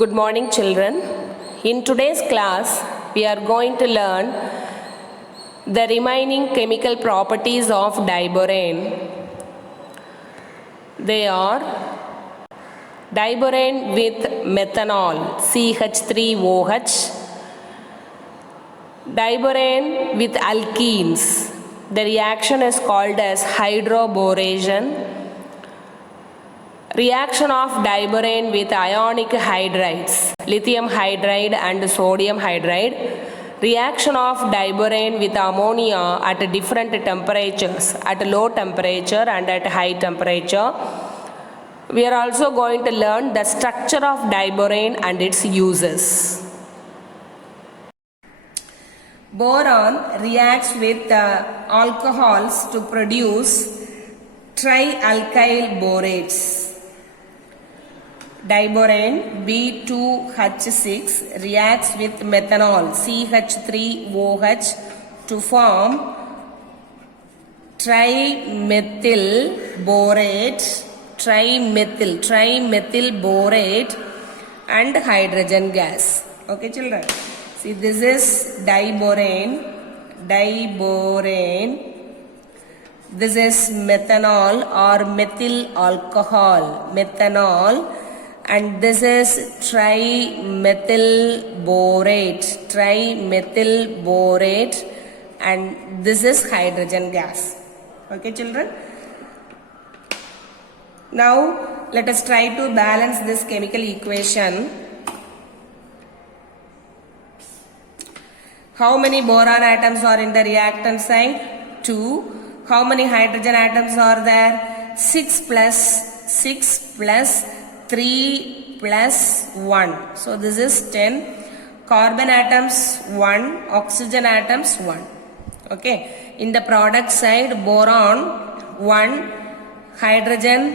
Good morning, children. In today's class, we are going to learn the remaining chemical properties of diborane. They are diborane with methanol, CH3OH, diborane with alkenes. The reaction is called as hydroboration. Reaction of diborane with ionic hydrides, lithium hydride and sodium hydride. Reaction of diborane with ammonia at different temperatures, at low temperature and at high temperature. We are also going to learn the structure of diborane and its uses. Boron reacts with alcohols to produce trialkyl borates. Diborane B2H6 reacts with methanol CH3OH to form trimethyl borate and hydrogen gas. Okay, children. See, this is diborane. This is methanol or methyl alcohol, methanol. And this is trimethyl borate, and this is hydrogen gas. Okay, children? Now, let us try to balance this chemical equation. How many boron atoms are in the reactant side? 2. How many hydrogen atoms are there? 6 plus 3 plus 1. So this is 10. Carbon atoms 1, oxygen atoms 1. Okay. In the product side, boron 1, hydrogen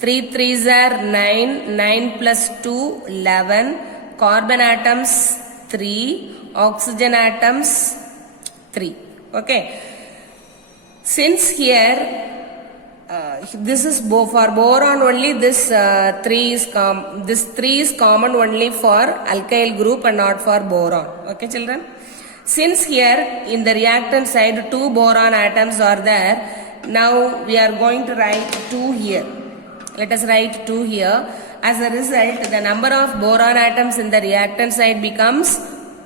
3 3s are 9, 9 plus 2, 11. Carbon atoms 3, oxygen atoms 3. Okay. Since here this is for boron only, this 3 is common only for alkyl group and not for boron. Okay, children? Since here in the reactant side 2 boron atoms are there, now we are going to write 2 here. Let us write 2 here. As a result, the number of boron atoms in the reactant side becomes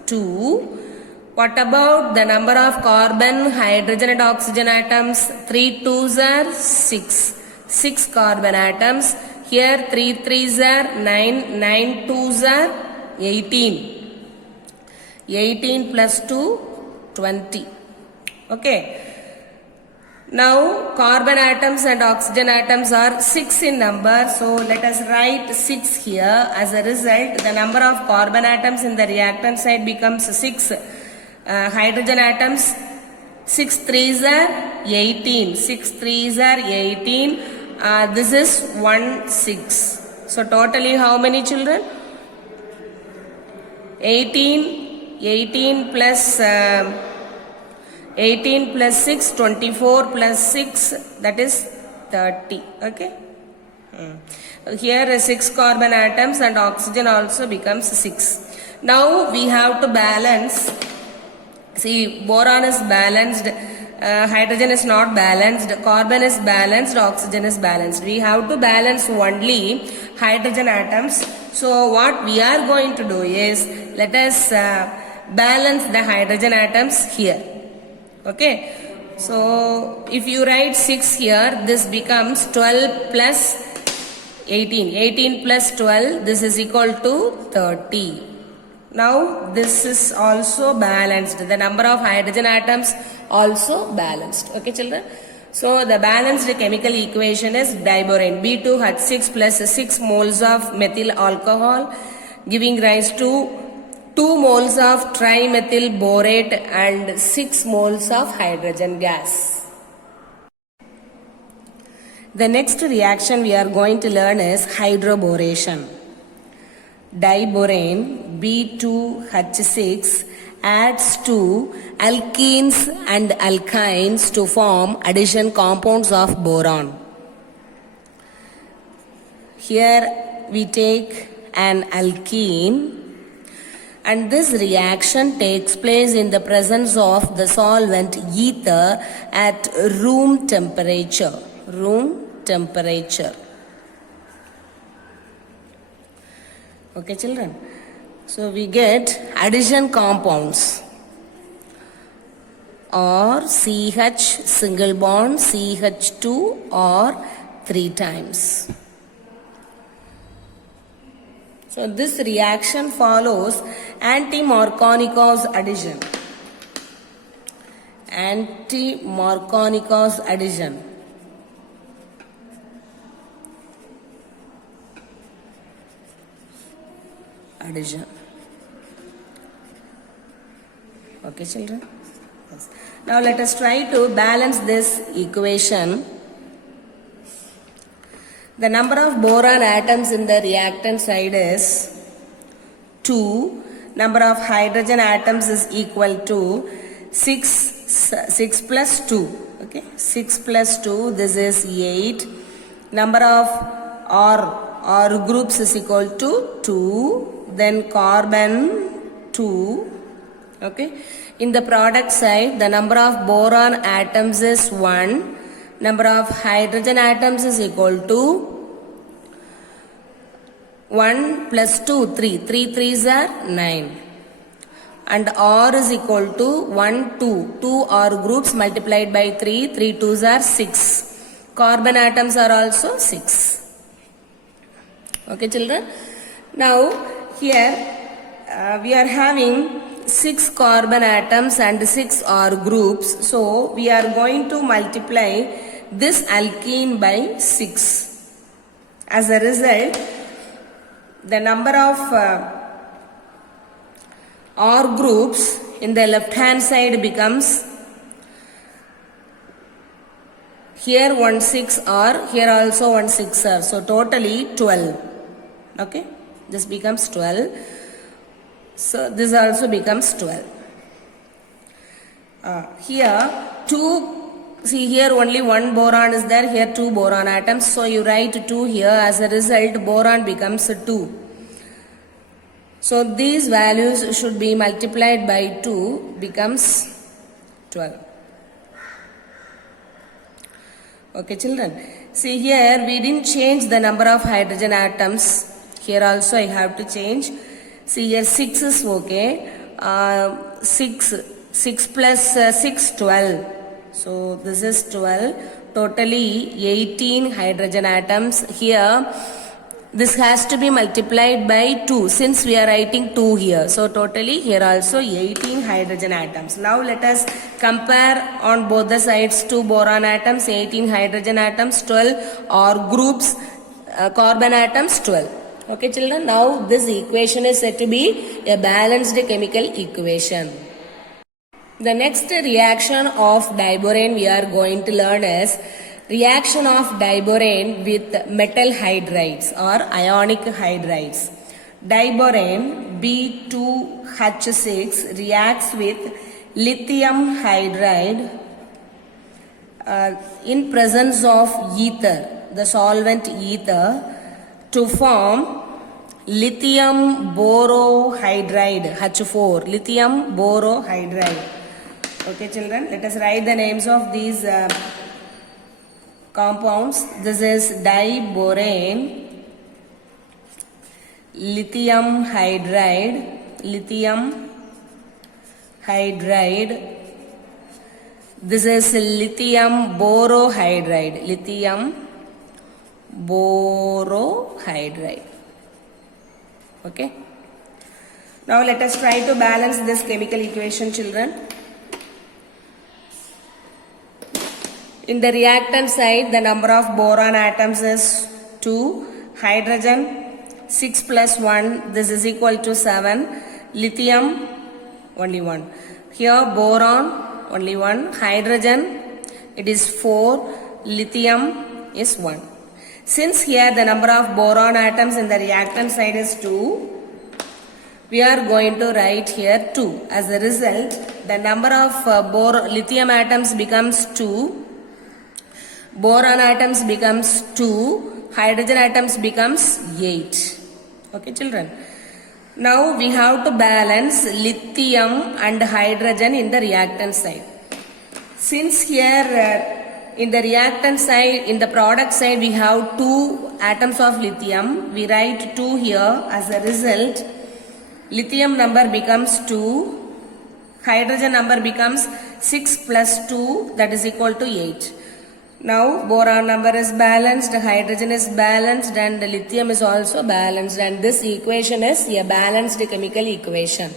2. What about the number of carbon, hydrogen and oxygen atoms? 3 2s are 6. 6 carbon atoms. Here 3 3s are 9. 9 2s are 18. 18 plus 2, 20. Okay. Now carbon atoms and oxygen atoms are 6 in number. So let us write 6 here. As a result, the number of carbon atoms in the reactant side becomes 6. Hydrogen atoms 6 3s are 18. 6 3s are 18. This is 1 6. So totally how many children? 18 plus 6, 24 plus 6, that is 30. Okay. Here 6 carbon atoms and oxygen also becomes 6. Now we have to balance. See, boron is balanced, hydrogen is not balanced, carbon is balanced, oxygen is balanced. We have to balance only hydrogen atoms. So what we are going to do is, let us balance the hydrogen atoms here. Okay. So if you write 6 here, this becomes 12 plus 18. 18 plus 12, this is equal to 30. Now this is also balanced. The number of hydrogen atoms also balanced. Okay, children? So the balanced chemical equation is diborane B2H6 plus 6 moles of methyl alcohol giving rise to 2 moles of trimethyl borate and 6 moles of hydrogen gas. The next reaction we are going to learn is hydroboration. Diborane B2H6 adds to alkenes and alkynes to form addition compounds of boron. Here we take an alkene, and this reaction takes place in the presence of the solvent ether at room temperature. Room temperature. Okay, children. So we get addition compounds, or CH single bond CH2 or 3 times. So this reaction follows anti-Markovnikov addition. Anti-Markovnikov addition. Okay, children. Yes. Now let us try to balance this equation. The number of boron atoms in the reactant side is 2. Number of hydrogen atoms is equal to 6 plus 2. Okay, 6 plus 2, this is 8. Number of R groups is equal to 2. Then carbon 2. Okay. In the product side, the number of boron atoms is 1. Number of hydrogen atoms is equal to 1 plus 2, 3. 3 3s are 9. And R is equal to 1, 2. 2 R groups multiplied by 3. 3 2s are 6. Carbon atoms are also 6. Okay, children. Now, here we are having 6 carbon atoms and 6 R groups. So, we are going to multiply this alkene by 6. As a result, the number of R groups in the left hand side becomes here 1 6 R, here also 1 6 R. So, totally 12. Okay, this becomes 12. So, this also becomes 12. Here, 2, see here only 1 boron is there, here 2 boron atoms. So, you write 2 here. As a result, boron becomes 2. So, these values should be multiplied by 2, becomes 12. Okay, children. See here, we didn't change the number of hydrogen atoms. Here also I have to change. See here 6 is okay. 6 plus 6, 12. So this is 12. Totally 18 hydrogen atoms. Here this has to be multiplied by 2 since we are writing 2 here. So totally here also 18 hydrogen atoms. Now let us compare on both the sides. 2 boron atoms, 18 hydrogen atoms, 12 or groups, carbon atoms 12. Okay, children, now this equation is said to be a balanced chemical equation. The next reaction of diborane we are going to learn is reaction of diborane with metal hydrides or ionic hydrides. Diborane B2H6 reacts with lithium hydride in presence of ether, the solvent ether, to form lithium borohydride H4, lithium borohydride. Okay, children, let us write the names of these compounds. This is diborane, lithium hydride, this is lithium borohydride, okay. Now let us try to balance this chemical equation, children. In the reactant side, the number of boron atoms is 2, hydrogen 6 plus 1, this is equal to 7, lithium only 1. Here boron only 1, hydrogen it is 4, lithium is 1. Since here the number of boron atoms in the reactant side is 2, we are going to write here 2. As a result, the number of lithium atoms becomes 2, boron atoms becomes 2, hydrogen atoms becomes 8. Okay, children. Now we have to balance lithium and hydrogen in the reactant side. Since here in the reactant side, in the product side, we have 2 atoms of lithium. We write 2 here. As a result, lithium number becomes 2. Hydrogen number becomes 6 plus 2, that is equal to 8. Now boron number is balanced, hydrogen is balanced, and the lithium is also balanced, and this equation is a balanced chemical equation.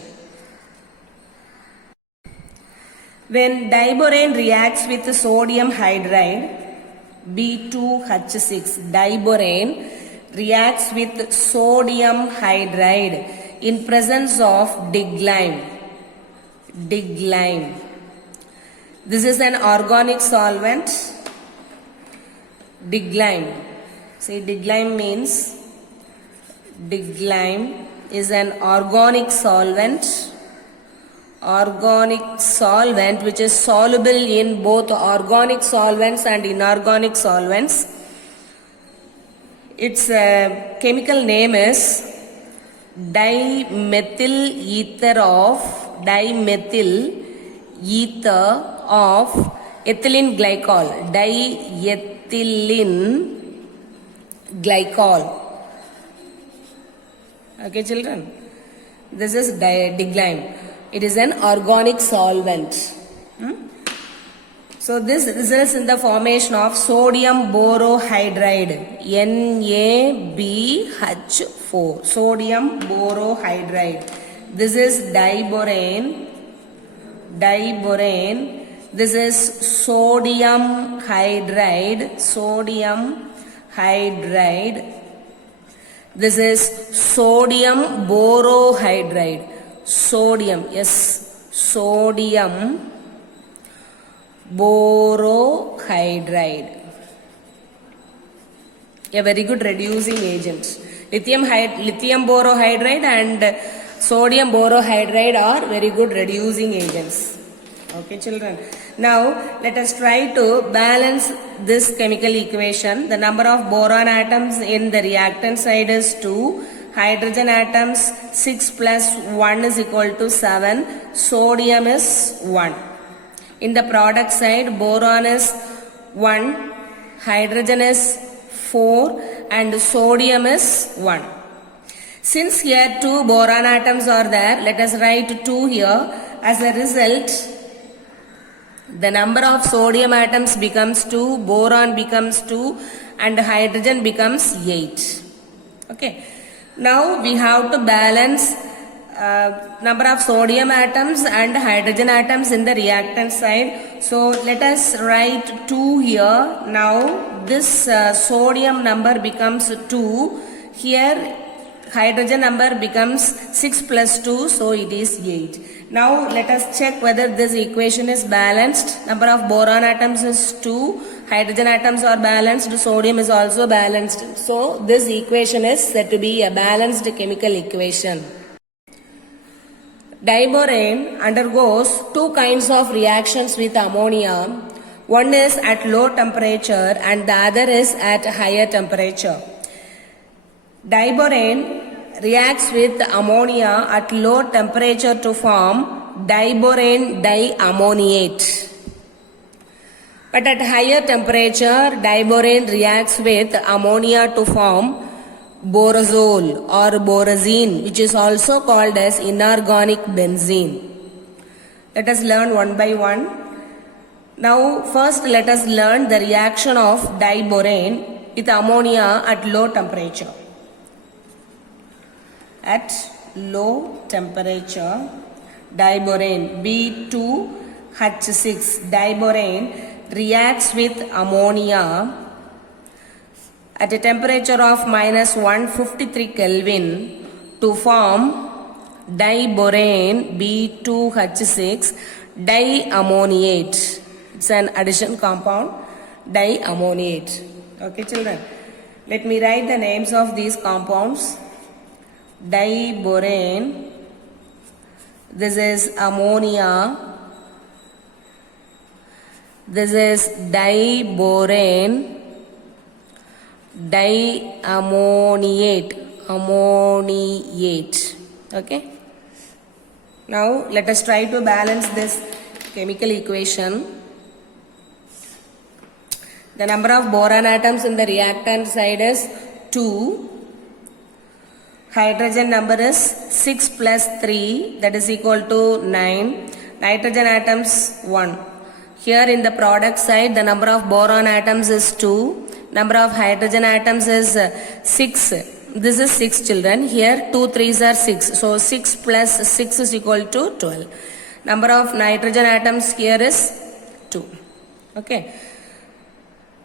When diborane reacts with sodium hydride B2H6, diborane reacts with sodium hydride in presence of dig-lime. Dig-lime. This is an organic solvent. Dig-lime. See, dig-lime means dig-lime is an organic solvent. Organic solvent which is soluble in both organic solvents and inorganic solvents. Its chemical name is dimethyl ether of ethylene glycol. Diethylene glycol. Okay, children. This is dig-lime. It is an organic solvent. So this results in the formation of sodium borohydride, NaBH4. Sodium borohydride. This is diborane. This is sodium hydride. This is sodium borohydride. Sodium borohydride. A very good reducing agent. Lithium borohydride and sodium borohydride are very good reducing agents. Okay, children. Now let us try to balance this chemical equation. The number of boron atoms in the reactant side is 2. Hydrogen atoms 6 plus 1 is equal to 7. Sodium is 1. In the product side, boron is 1, hydrogen is 4, and sodium is 1. Since here 2 boron atoms are there, let us write 2 here. As a result, the number of sodium atoms becomes 2, boron becomes 2, and hydrogen becomes 8. Okay. Now we have to balance number of sodium atoms and hydrogen atoms in the reactant side. So let us write 2 here. Now this sodium number becomes 2. Here hydrogen number becomes 6 plus 2, so it is 8. Now let us check whether this equation is balanced. Number of boron atoms is 2. Hydrogen atoms are balanced. Sodium is also balanced. So this equation is said to be a balanced chemical equation. Diborane undergoes 2 kinds of reactions with ammonia. One is at low temperature and the other is at higher temperature. Diborane reacts with ammonia at low temperature to form diborane diammoniate. But at higher temperature, diborane reacts with ammonia to form borazole or borazine, which is also called as inorganic benzene. Let us learn one by one. Now first let us learn the reaction of diborane with ammonia at low temperature. At low temperature, diborane B2H6 diborane reacts with ammonia at a temperature of minus 153 Kelvin to form diborane B2H6 diammoniate. It's an addition compound, diammoniate. Okay, children. Let me write the names of these compounds. Diborane, this is ammonia, this is diborane diammoniate ammoniate. Okay. Now let us try to balance this chemical equation. The number of boron atoms in the reactant side is 2. Hydrogen number is 6 plus 3, that is equal to 9. Nitrogen atoms 1. Here in the product side, the number of boron atoms is 2. Number of hydrogen atoms is 6. This is 6 children. Here 2 3s are 6. So 6 plus 6 is equal to 12. Number of nitrogen atoms here is 2. Okay.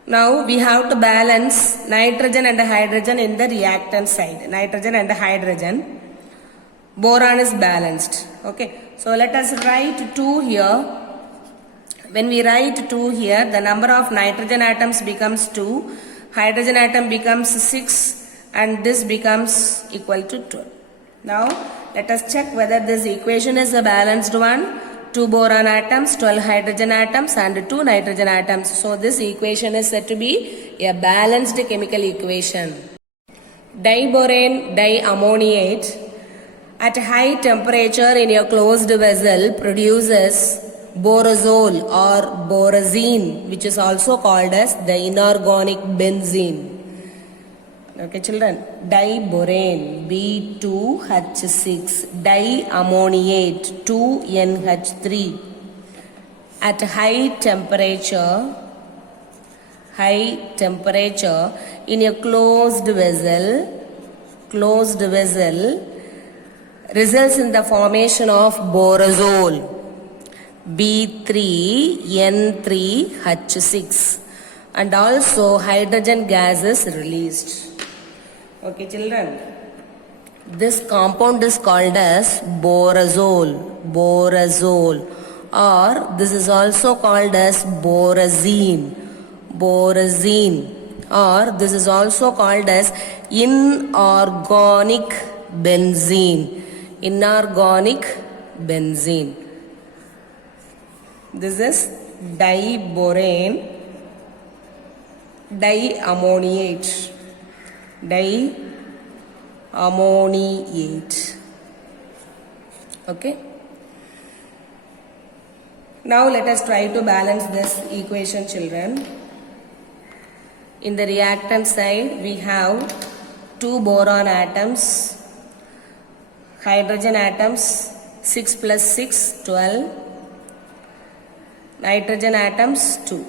Now we have to balance nitrogen and hydrogen in the reactant side. Nitrogen and hydrogen. Boron is balanced. Okay. So let us write 2 here. When we write 2 here, the number of nitrogen atoms becomes 2. Hydrogen atom becomes 6. And this becomes equal to 12. Now let us check whether this equation is a balanced one. 2 boron atoms, 12 hydrogen atoms and 2 nitrogen atoms. So this equation is said to be a balanced chemical equation. Diborane diammoniate at high temperature in a closed vessel produces borazole or borazine, which is also called as the inorganic benzene. Okay children, diborane B2H6 diammoniate 2NH3 at high temperature in a closed vessel results in the formation of borazole B3N3H6 and also hydrogen gas is released. Okay children, this compound is called as borazole or this is also called as borazine or this is also called as inorganic benzene. This is diborane diammoniate. Okay. Now let us try to balance this equation children. In the reactant side we have 2 boron atoms, hydrogen atoms 6 plus 6 12, nitrogen atoms 2.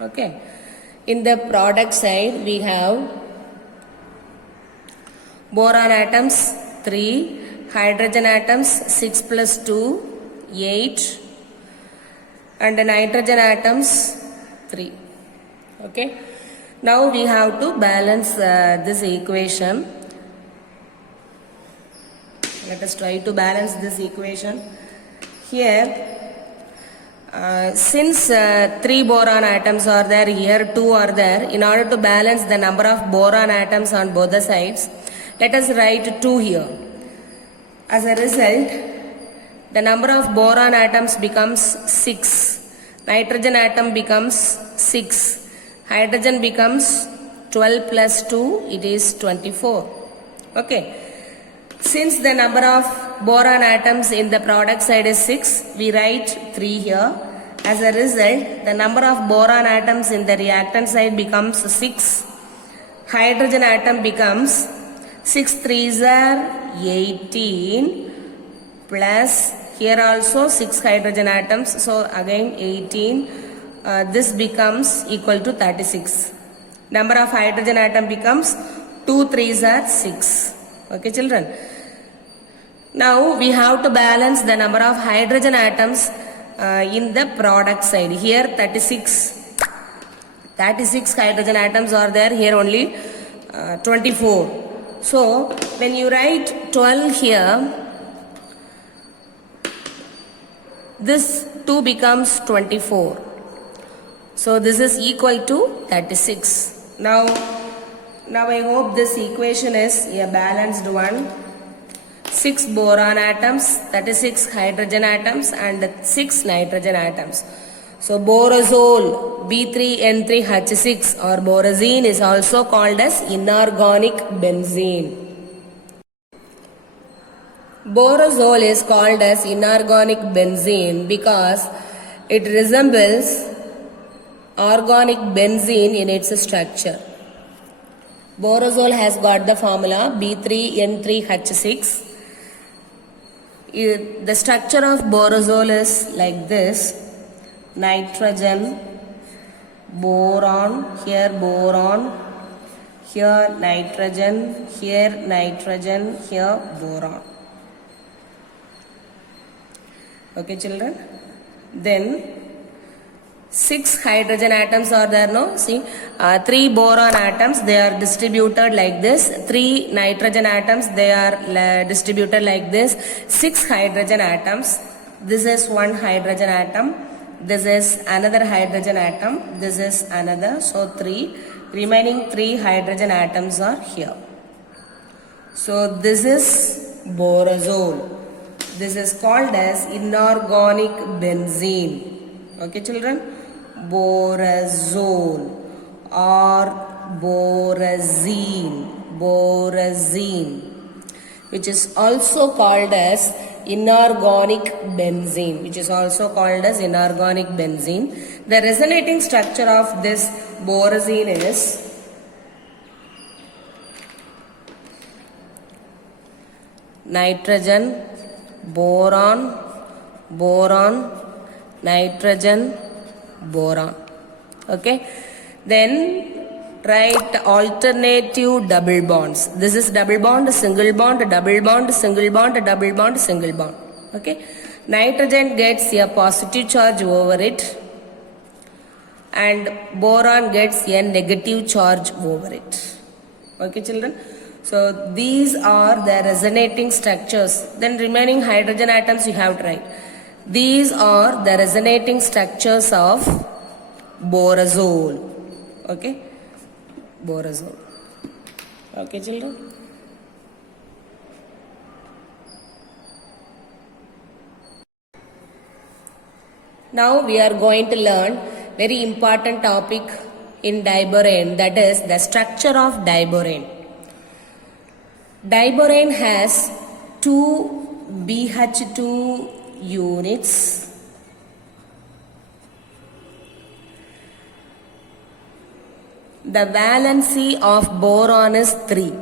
Okay. In the product side we have boron atoms 3, hydrogen atoms 6 plus 2 8 and nitrogen atoms 3. Okay. Now we have to balance this equation. Let us try to balance this equation. Here since 3 boron atoms are there, here 2 are there. In order to balance the number of boron atoms on both the sides, let us write 2 here. As a result, the number of boron atoms becomes 6. Nitrogen atom becomes 6. Hydrogen becomes 12 plus 2, it is 24. Okay. Since the number of boron atoms in the product side is 6, we write 3 here. As a result, the number of boron atoms in the reactant side becomes 6. Hydrogen atom becomes 6 3s are 18 plus here also 6 hydrogen atoms. So again 18. This becomes equal to 36. Number of hydrogen atom becomes 2 3s are 6. Okay children. Now we have to balance the number of hydrogen atoms in the product side. Here 36 hydrogen atoms are there. Here only 24. So when you write 12 here, this 2 becomes 24. So this is equal to 36. Now I hope this equation is a balanced one. 6 boron atoms, 36 hydrogen atoms and 6 nitrogen atoms. So borazole B3N3H6 or borazine is also called as inorganic benzene. Borazole is called as inorganic benzene because it resembles organic benzene in its structure. Borazole has got the formula B3N3H6. The structure of borazole is like this: nitrogen, boron, here boron, here nitrogen, here boron. Okay, children. Then 6 hydrogen atoms are there, no? See, 3 boron atoms, they are distributed like this. 3 nitrogen atoms, they are distributed like this. 6 hydrogen atoms. This is 1 hydrogen atom. This is another hydrogen atom. This is another. So 3. Remaining 3 hydrogen atoms are here. So this is borazole. This is called as inorganic benzene. Okay, children? Borazole or borazine, which is also called as inorganic benzene, The resonating structure of this borazine is nitrogen, boron, nitrogen, boron. Okay. Then write alternative double bonds. This is double bond, single bond, double bond, single bond, double bond, single bond. Okay. Nitrogen gets a positive charge over it and boron gets a negative charge over it. Okay, children. So these are the resonating structures. Then remaining hydrogen atoms you have to write. These are the resonating structures of borazole. Okay? Borazole. Okay, children? Now we are going to learn very important topic in diborane, that is the structure of diborane. Diborane has 2 BH2 units. The valency of boron is 3.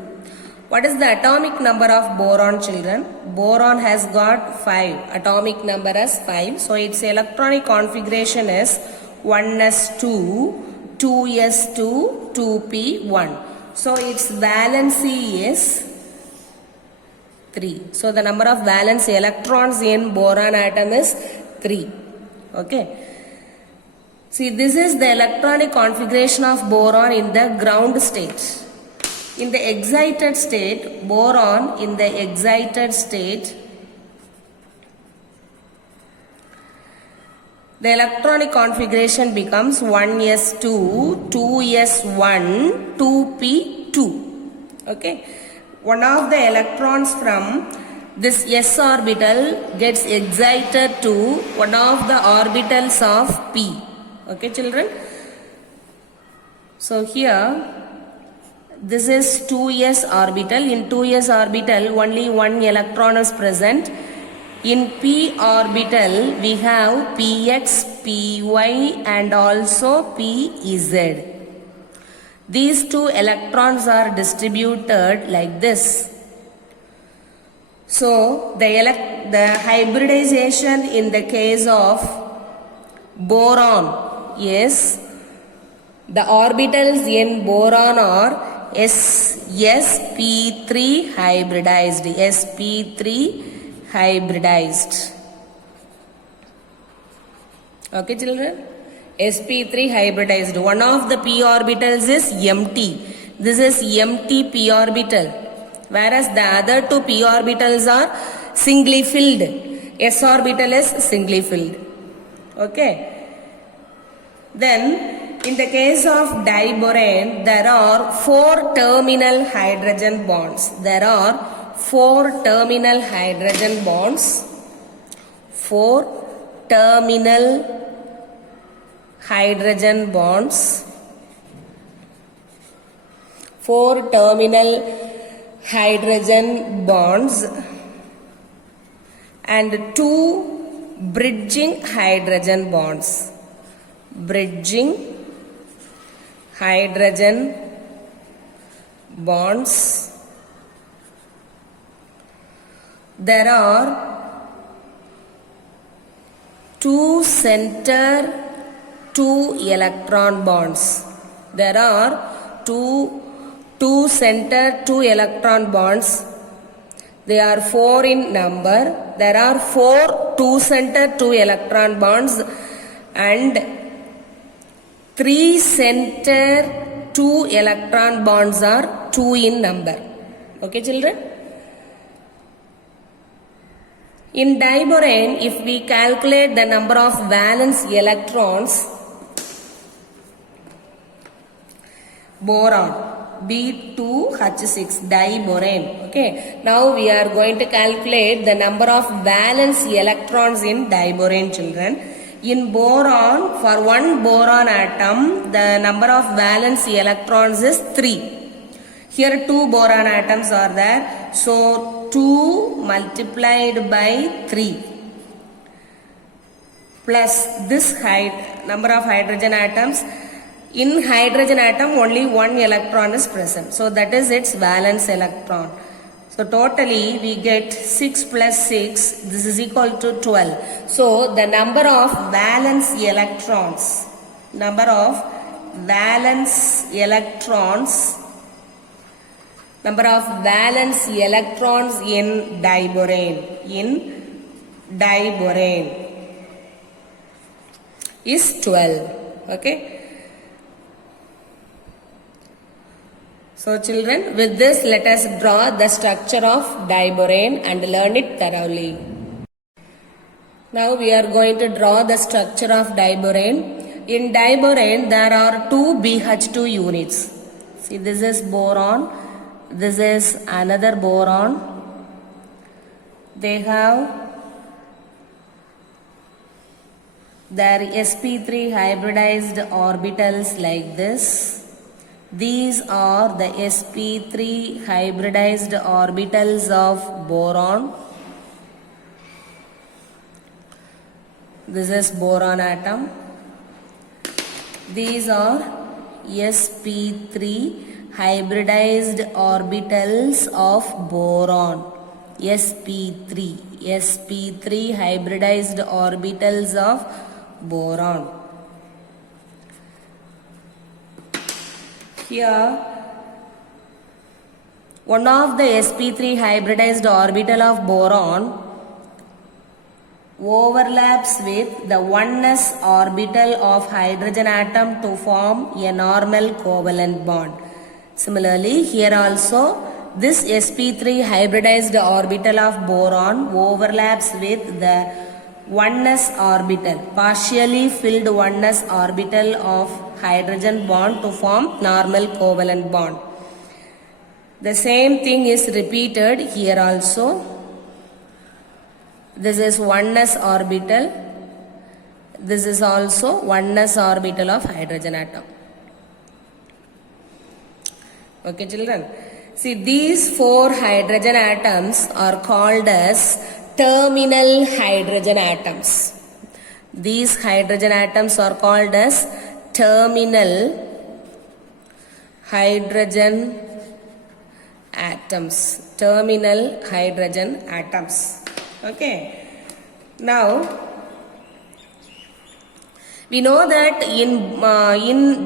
What is the atomic number of boron, children? Boron has got 5. Atomic number is 5. So its electronic configuration is 1s2, 2s2, 2p1. So its valency is 3. So the number of valence electrons in boron atom is 3. Okay. See, this is the electronic configuration of boron in the ground state. In the excited state, boron in the excited state, the electronic configuration becomes 1s2, 2s1, 2p2. Okay. One of the electrons from this s orbital gets excited to one of the orbitals of p. Okay, children? So here, this is 2s orbital. In 2s orbital, only one electron is present. In p orbital, we have px, py and also pz. These 2 electrons are distributed like this. So, the hybridization in the case of boron is, the orbitals in boron are sp3 hybridized. sp3 hybridized. Okay, children? sp3 hybridized. One of the p orbitals is empty. This is empty p orbital. Whereas the other 2 p orbitals are singly filled. S orbital is singly filled. Okay. Then, in the case of diborane, there are 4 terminal hydrogen bonds. There are 4 terminal hydrogen bonds. 4 terminal hydrogen bonds, 4 terminal hydrogen bonds, and 2 bridging hydrogen bonds. Bridging hydrogen bonds. There are 2 center 2 electron bonds. There are two center 2 electron bonds. They are 4 in number. There are 4 2 center 2 electron bonds and 3 center 2 electron bonds are 2 in number. Okay, children? In diborane, if we calculate the number of valence electrons, boron, B2H6, diborane. Okay. Now we are going to calculate the number of valence electrons in diborane, children. In boron, for one boron atom, the number of valence electrons is 3. Here 2 boron atoms are there. So 2 multiplied by 3 plus this number of hydrogen atoms. In hydrogen atom only 1 electron is present. So that is its valence electron. So totally we get 6 plus 6. This is equal to 12. So the number of valence electrons in diborane is 12. Okay. So children, with this let us draw the structure of diborane and learn it thoroughly. Now we are going to draw the structure of diborane. In diborane there are 2 BH2 units. See, this is boron. This is another boron. They have their sp3 hybridized orbitals like this. These are the sp3 hybridized orbitals of boron. This is boron atom. These are sp3 hybridized orbitals of boron. sp3 hybridized orbitals of boron. Here, one of the sp3 hybridized orbital of boron overlaps with the 1s orbital of hydrogen atom to form a normal covalent bond. Similarly, here also this sp3 hybridized orbital of boron overlaps with the 1s orbital, partially filled 1s orbital of hydrogen bond to form normal covalent bond. The same thing is repeated here also. This is 1s orbital. This is also 1s orbital of hydrogen atom. Okay, children. See, these 4 hydrogen atoms are called as terminal hydrogen atoms. These hydrogen atoms are called as terminal hydrogen atoms. Terminal hydrogen atoms. Okay. Now, we know that in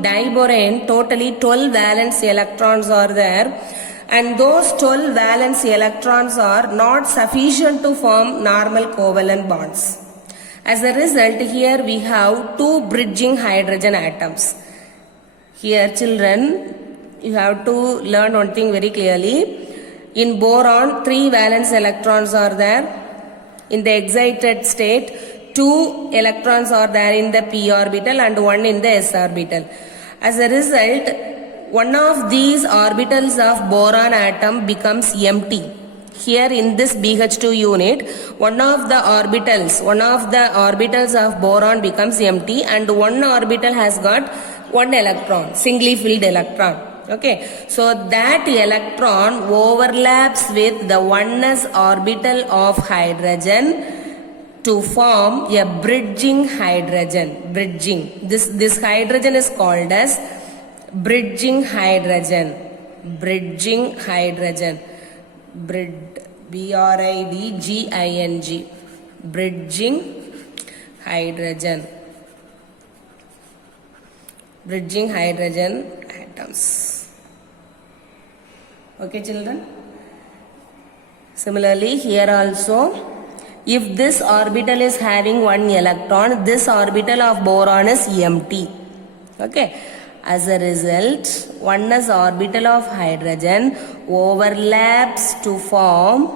diborane totally 12 valence electrons are there, and those 12 valence electrons are not sufficient to form normal covalent bonds. As a result, here we have 2 bridging hydrogen atoms. Here, children, you have to learn one thing very clearly. In boron, 3 valence electrons are there. In the excited state, 2 electrons are there in the p orbital and 1 in the s orbital. As a result, one of these orbitals of boron atom becomes empty. here in this BH2 unit, one of the orbitals of boron becomes empty and one orbital has got one electron, singly filled electron. Okay, so that electron overlaps with the 1s orbital of hydrogen to form a bridging hydrogen. This hydrogen is called as bridging hydrogen. B-R-I-D-G-I-N-G. Bridging hydrogen. Bridging hydrogen atoms. Okay, children. Similarly, here also, if this orbital is having one electron, this orbital of boron is empty. Okay. As a result, 1s orbital of hydrogen overlaps to form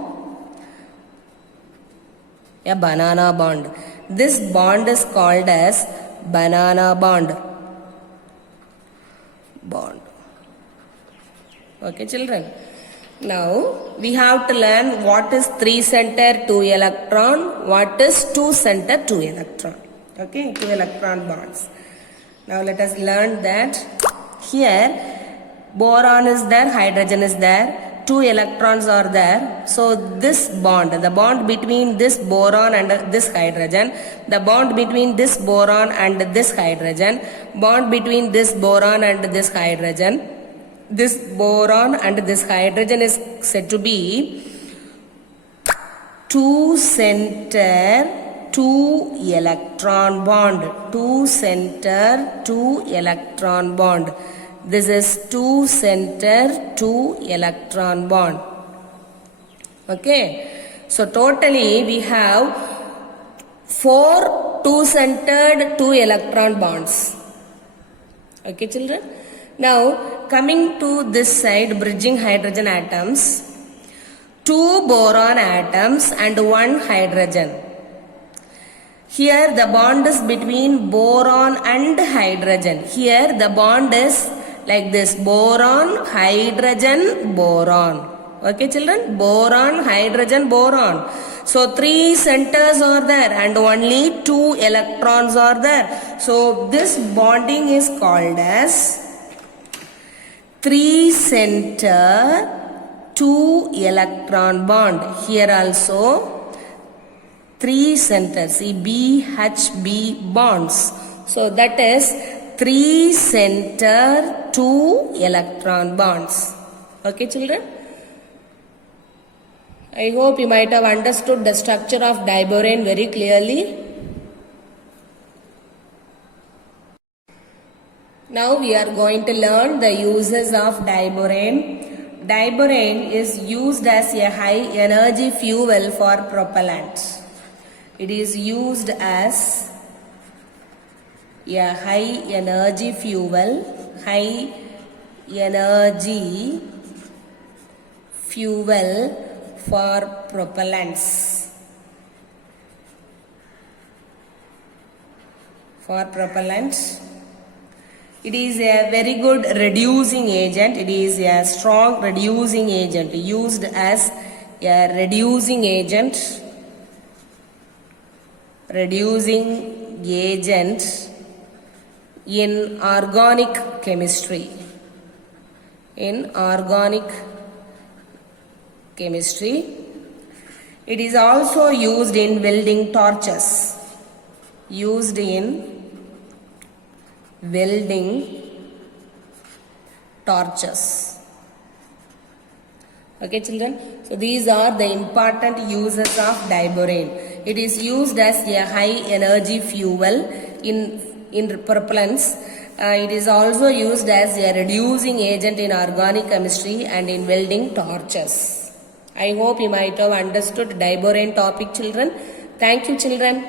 a banana bond. This bond is called as banana bond. Okay, children. Now, we have to learn what is 3-center 2-electron, what is 2-center 2-electron. Okay, 2 electron bonds. Now, let us learn that here boron is there, hydrogen is there, 2 electrons are there. So, this bond, the bond between this boron and this hydrogen, the bond between this boron and this hydrogen, bond between this boron and this hydrogen, this boron and this hydrogen is said to be 2-center 2-electron bond. 2-center 2-electron bond. This is 2-center 2-electron bond. Okay. So totally we have 4 2-centered 2-electron bonds. Okay, children. Now coming to this side, bridging hydrogen atoms, 2 boron atoms and 1 hydrogen. Here the bond is between boron and hydrogen. Here the bond is like this, boron, hydrogen, boron. Okay, children, boron, hydrogen, boron. So 3 centers are there and only 2 electrons are there. So this bonding is called as 3-center 2-electron bond. Here also 3 centers, see BHB bonds. So that is 3-center 2-electron bonds. Okay, children. I hope you might have understood the structure of diborane very clearly. Now we are going to learn the uses of diborane. Diborane is used as a high energy fuel for propellant. It is used as a high energy fuel for propellants. It is a very good reducing agent. It is a strong reducing agent, used as a reducing agent in organic chemistry. It is also used in welding torches. Okay, children. So these are the important uses of diborane. It is used as a high energy fuel in propellants. It is also used as a reducing agent in organic chemistry and in welding torches. I hope you might have understood diborane topic, children. Thank you, children.